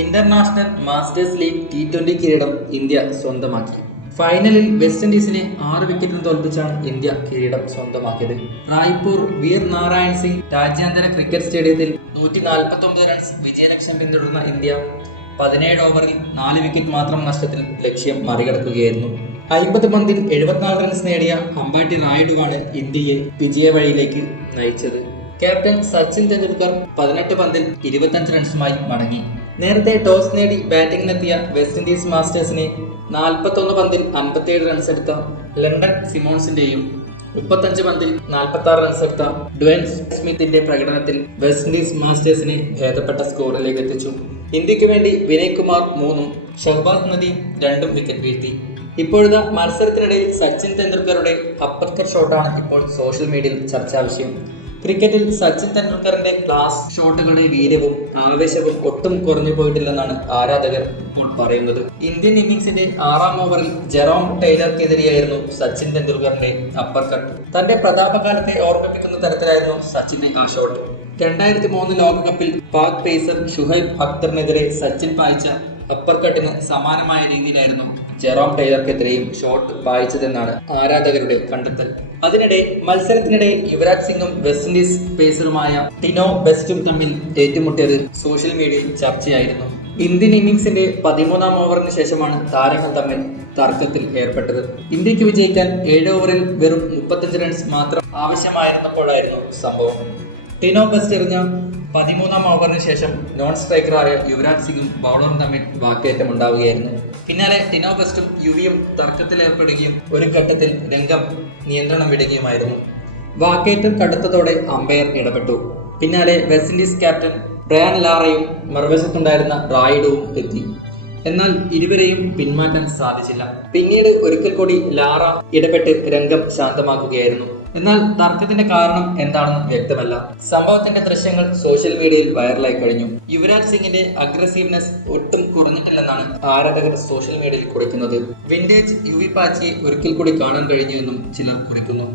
International masters league T20 കിരീടം India സ്വന്തമാക്കി. ഫൈനലിൽ വെസ്റ്റ് ഇൻഡീസിനെ 6 വിക്കറ്റിന് തോൽപ്പിച്ചാണ് ഇന്ത്യ കിരീടം സ്വന്തമാക്കിയത്. റായ്പൂർ വീർ നാരായൺ സിംഗ് രാജ്യാന്തര ക്രിക്കറ്റ് സ്റ്റേഡിയത്തിൽ 149 റൺസ് വിജയലക്ഷ്യം പിന്തുടർന്ന ഇന്ത്യ 17 ഓവറിൽ 4 വിക്കറ്റ് മാത്രം നഷ്ടത്തിൽ ലക്ഷ്യം മറികടക്കുകയായിരുന്നു. 50 പന്തിൽ 74 റൺസ് നേടിയ അമ്പാട്ടി റായിഡുവാണ് ഇന്ത്യയെ വിജയവഴിയിലേക്ക് നയിച്ചത്. ക്യാപ്റ്റൻ സച്ചിൻ തെണ്ടുൽക്കർ 18 പന്തിൽ 25 റൺസുമായി മടങ്ങി. നേരത്തെ ടോസ് നേടി ബാറ്റിംഗിനെത്തിയ വെസ്റ്റ് ഇൻഡീസ് മാസ്റ്റേഴ്സിനെ 41 പന്തിൽ 57 റൺസ് എടുത്ത ലണ്ടൻ സിമോൺസിന്റെയും 35 പന്തിൽ 46 റൺസ് എടുത്ത ഡ്വെയ്ൻ സ്മിത്തിന്റെ പ്രകടനത്തിൽ വെസ്റ്റ് ഇൻഡീസ് മാസ്റ്റേഴ്സിനെ ഭേദപ്പെട്ട സ്കോറിലേക്ക് എത്തിച്ചു. ഇന്ത്യക്ക് വേണ്ടി വിനയ് കുമാർ 3ഉം ഷഹബാസ് നദീം 2ഉം വിക്കറ്റ് വീഴ്ത്തി. ഇപ്പോഴത്തെ മത്സരത്തിനിടയിൽ സച്ചിൻ തെണ്ടുൽക്കറുടെ അപ്പർക്കട്ട് ഷോട്ടാണ് ഇപ്പോൾ സോഷ്യൽ മീഡിയയിൽ ചർച്ചാ വിഷയം. ക്രിക്കറ്റിൽ സച്ചിൻ തെണ്ടുൽക്കറിന്റെ ക്ലാസ് ഷോട്ടുകളുടെ വീര്യവും ആവേശവും ഒട്ടും കുറഞ്ഞു പോയിട്ടില്ലെന്നാണ് ആരാധകർ ഇപ്പോൾ പറയുന്നത്. ഇന്ത്യൻ ഇന്നിംഗ്സിന്റെ 6ാം ഓവറിൽ ജെറോം ടൈലർക്കെതിരെയായിരുന്നു സച്ചിൻ തെണ്ടുൽക്കറിന്റെ അപ്പർക്കട്ട്. തന്റെ പ്രതാപകാലത്തെ ഓർമ്മിപ്പിക്കുന്ന തരത്തിലായിരുന്നു സച്ചിന്റെ ആ ഷോട്ട്. 2003 ലോകകപ്പിൽ പാക് പേസർ ഷുഹൈബ് അക്തറിനെതിരെ സച്ചിൻ പായിച്ച അപ്പർക്കട്ടിന് സമാനമായ രീതിയിലായിരുന്നു ജെറോം ടൈലർക്കെതിരെയും ഷോട്ട് പായിച്ചതെന്നാണ് ആരാധകരുടെ കണ്ടെത്തൽ. അതിനിടെ മത്സരത്തിനിടെ യുവരാജ് സിംഗും വെസ്റ്റ് ഇൻഡീസ് പേസറുമായ ടിനോ ബെസ്റ്റും തമ്മിൽ ഏറ്റുമുട്ടിയത് സോഷ്യൽ മീഡിയയിൽ ചർച്ചയായിരുന്നു. ഇന്ത്യൻ ഇന്നിംഗ്സിന്റെ 13ാം ഓവറിന് ശേഷമാണ് താരങ്ങൾ തമ്മിൽ തർക്കത്തിൽ ഏർപ്പെട്ടത്. ഇന്ത്യക്ക് വിജയിക്കാൻ 7 ഓവറിൽ വെറും 35 റൺസ് മാത്രം ആവശ്യമായിരുന്നപ്പോഴായിരുന്നു സംഭവം. ടിനോ ബെസ്റ്റ് എറിഞ്ഞ 13ാം ഓവറിന് ശേഷം നോൺ സ്ട്രൈക്കറായ യുവരാജ് സിംഗും ബൗളറും തമ്മിൽ വാക്കേറ്റം ഉണ്ടാവുകയായിരുന്നു. പിന്നാലെ ടിനോ ബെസ്റ്റും യുവിയും തർക്കത്തിലേർപ്പെടുകയും ഒരു ഘട്ടത്തിൽ രംഗം നിയന്ത്രണം വിടുകയുമായിരുന്നു. വാക്കേറ്റം കടുത്തതോടെ അമ്പയർ ഇടപെട്ടു. പിന്നാലെ വെസ്റ്റ് ഇൻഡീസ് ക്യാപ്റ്റൻ ബ്രയാൻ ലാറയും മറുവശത്തുണ്ടായിരുന്ന റായിഡുവും എത്തി. എന്നാൽ ഇരുവരെയും പിന്മാറ്റാൻ സാധിച്ചില്ല. പിന്നീട് ഒരിക്കൽ കൂടി ലാറ ഇടപെട്ട് രംഗം ശാന്തമാക്കുകയായിരുന്നു. എന്നാൽ തർക്കത്തിന്റെ കാരണം എന്താണെന്ന് വ്യക്തമല്ല. സംഭവത്തിന്റെ ദൃശ്യങ്ങൾ സോഷ്യൽ മീഡിയയിൽ വൈറലായി കഴിഞ്ഞു. യുവരാജ് സിംഗിന്റെ അഗ്രസീവ്നെസ് ഒട്ടും കുറഞ്ഞിട്ടില്ലെന്നാണ് ആരാധകർ സോഷ്യൽ മീഡിയയിൽ കുറിക്കുന്നത്. വിന്റേജ് യുവി പാച്ചിയെ ഒരിക്കൽ കൂടി കാണാൻ കഴിഞ്ഞു എന്നും ചിലർ കുറിക്കുന്നു.